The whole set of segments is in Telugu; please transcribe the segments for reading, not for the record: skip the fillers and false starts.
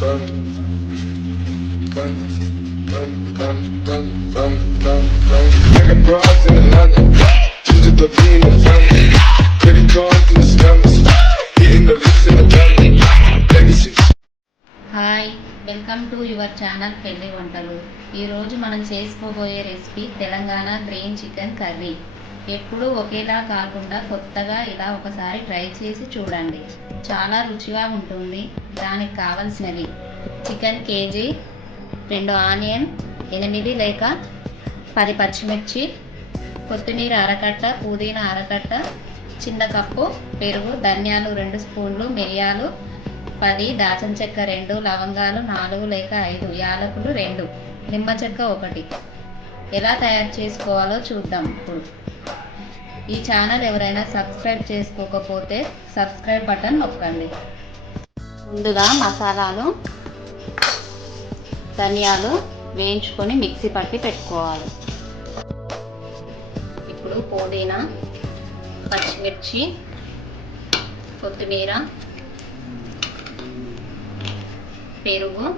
Like broads in Atlanta, just to be in the family. Credit cards in the scammers, hitting the licks in the family. Legacy. Hi, welcome to your channel పెళ్లి వంటలు. ఈరోజు మనం చేసుకోబోయే recipe Telangana green chicken curry. ఎప్పుడూ ఒకేలా కాకుండా కొత్తగా ఇలా ఒకసారి ట్రై చేసి చూడండి. చాలా రుచిగా ఉంటుంది. దానికి కావలసినవి: చికెన్ కేజీ, 2 ఆనియన్, 8 లేక 10 పచ్చిమిర్చి, కొత్తిమీర అరకట్ట, పుదీనా అరకట్ట, చిన్న కప్పు పెరుగు, ధనియాలు 2 స్పూన్లు, మిరియాలు 10, దాల్చిన చెక్క 2, లవంగాలు 4 లేక 5, యాలకులు 2, నిమ్మ చెక్క 1. ఎలా తయారు చేసుకోవాలో చూద్దాం. ఇప్పుడు ఈ ఛానల్ ఎవరైనా సబ్స్క్రైబ్ చేసుకోకపోతే సబ్స్క్రైబ్ బటన్ నొక్కండి. ముందుగా మసాలాలు, ధనియాలు వేయించుకొని మిక్సీ పట్టి పెట్టుకోవాలి. ఇప్పుడు పుదీనా, పచ్చిమిర్చి, కొత్తిమీర, పెరుగు,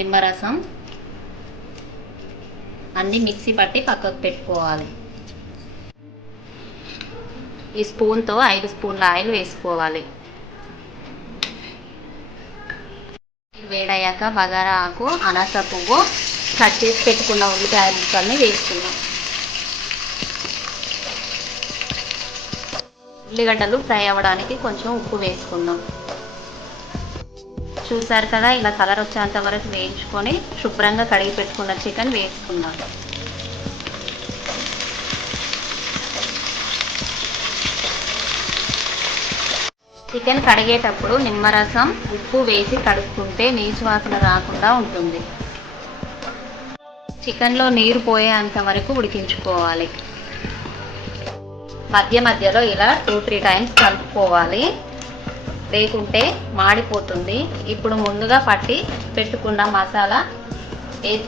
నిమ్మరసం అన్నీ మిక్సీ పట్టి పక్కకు పెట్టుకోవాలి. ఈ స్పూన్తో 5 స్పూన్ల ఆయిల్ వేసుకోవాలి. వేడయ్యాక బగారా ఆకు, అనాస పువ్వు, కట్ చేసి పెట్టుకున్న ఉల్లిపాయ ముక్కల్ని వేసుకున్నాం. ఉల్లిగడ్డలు ఫ్రై అవ్వడానికి కొంచెం ఉప్పు వేసుకుందాం. చూసారు కదా, ఇలా కలర్ వచ్చేంత వరకు వేయించుకొని శుభ్రంగా కడిగి పెట్టుకున్న చికెన్ వేసుకుందాం. చికెన్ కడిగేటప్పుడు నిమ్మరసం, ఉప్పు వేసి కడుక్కుంటే నీచు వాసన రాకుండా ఉంటుంది. చికెన్లో నీరు పోయేంత వరకు ఉడికించుకోవాలి. మధ్య మధ్యలో ఇలా 2-3 టైమ్స్ కలుపుకోవాలి, లేకుంటే మాడిపోతుంది. ఇప్పుడు ముందుగా పట్టి పెట్టుకున్న మసాలా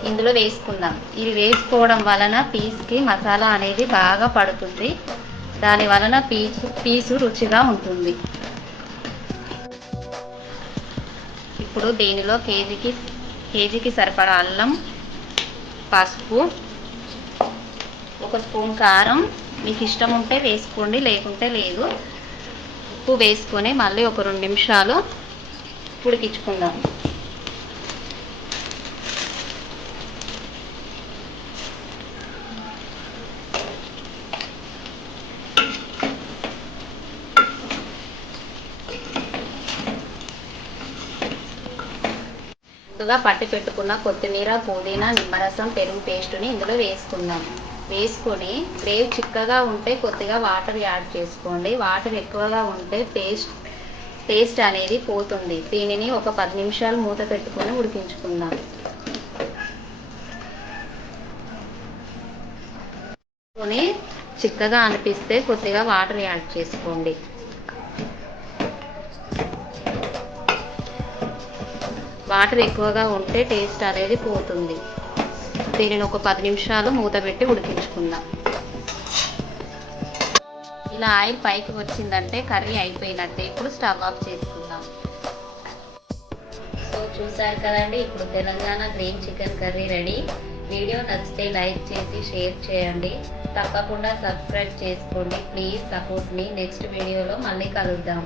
ఇందులో వేసుకుందాం. ఇది వేసుకోవడం వలన పీస్కి మసాలా అనేది బాగా పడుతుంది. దాని వలన పీసు రుచిగా ఉంటుంది. ఇప్పుడు దీనిలో కేజీకి సరిపడా అల్లం, పసుపు, 1 స్పూన్ కారం, మీకు ఇష్టం ఉంటే వేసుకోండి, లేకుంటే లేదు. ఉప్పు వేసుకొని మళ్ళీ ఒక 2 నిమిషాలు ఉడికించుకుందాం. ముందుగా పట్టి పెట్టుకున్న కొత్తిమీర, పుదీనా, నిమ్మరసం, పెరుగు పేస్టుని ఇందులో వేసుకుందాం. వేసుకొని గ్రేవీ చిక్కగా ఉంటే కొద్దిగా వాటర్ యాడ్ చేసుకోండి. వాటర్ ఎక్కువగా ఉంటే టేస్ట్ అనేది పోతుంది. దీనిని ఒక 10 నిమిషాలు మూత పెట్టుకొని ఉడికించుకుందాం. చిక్కగా అనిపిస్తే కొద్దిగా వాటర్ యాడ్ చేసుకోండి. వాటర్ ఎక్కువగా ఉంటే టేస్ట్ అనేది పోతుంది. దీనిని ఒక 10 నిమిషాలు మూత పెట్టి ఉడికించుకుందాం. ఇలా ఆయిల్ పైకి వచ్చిందంటే కర్రీ అయిపోయినట్టే. ఇప్పుడు స్టవ్ ఆఫ్ చేసుకుందాం. సో చూసారు కదండి, ఇప్పుడు Telangana green chicken curry ready. Video నచ్చితే లైక్ చేసి షేర్ చేయండి. తప్పకుండా సబ్స్క్రైబ్ చేసుకోండి. Please support me. నెక్స్ట్ వీడియోలో మళ్ళీ కలుద్దాం.